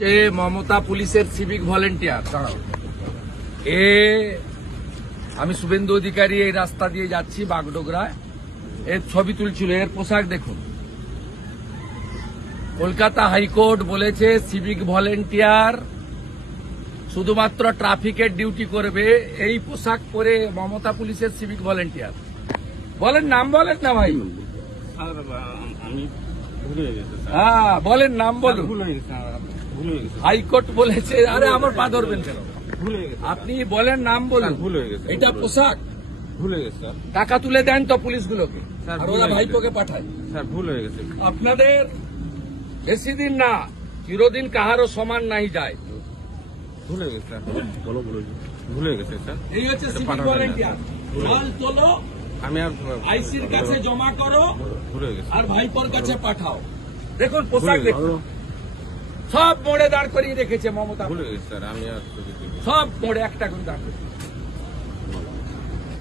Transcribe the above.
যে মমতা পুলিশের civic volunteer আমি শুভেন্দু অধিকারী এই রাস্তা দিয়ে যাচ্ছি বাগডোগরায়, এর ছবি তুলছিল। এর পোশাক দেখুন। কলকাতা হাইকোর্ট বলেছে সিভিক ভলেন্টিয়ার শুধুমাত্র ট্রাফিকের ডিউটি করবে। এই পোশাক পরে মমতা পুলিশের সিভিক ভলেন্টিয়ার। বলেন নাম, বলেন না ভাই। আমি ভুলে গেছি স্যার। হ্যাঁ বলেন নাম বলুন। ভুলে গেছি ভুলে গেছি হাইকোর্ট বলেছে। আরে আমার পা ধরবেন কেন? ভুলে গেছি আপনি বলেন নাম বলুন। ভুলে গেছে এটা পোশাক। ভুলে গেছে স্যার। টাকা তুলে দেন তো পুলিশগুলোকে, স্যার, আর ভুলে ওরা গেছে। ভাইপোকে পাঠায়। স্যার ভুল হয়ে গেছে। আপনাদের বেশি দিন না, চিরদিন কাহারও সমান নাই যায়। ভুলে গেছে স্যার। ভুলে গেছে স্যার। এই হচ্ছে সিভিক পাঠানো ভলেন্টিয়ার। মাল তোলো, আমি আর আইসির কাছে জমা করো, ভুলে গেছি। আর ভাইপোর কাছে পাঠাও। দেখুন পোশাক দেখুন, সব মোড়ে দাঁড় করিয়ে রেখেছে মমতা। ভুলে গেছি স্যার। আমি আর সব মোড়ে একটা করে দাঁড় করিয়ে।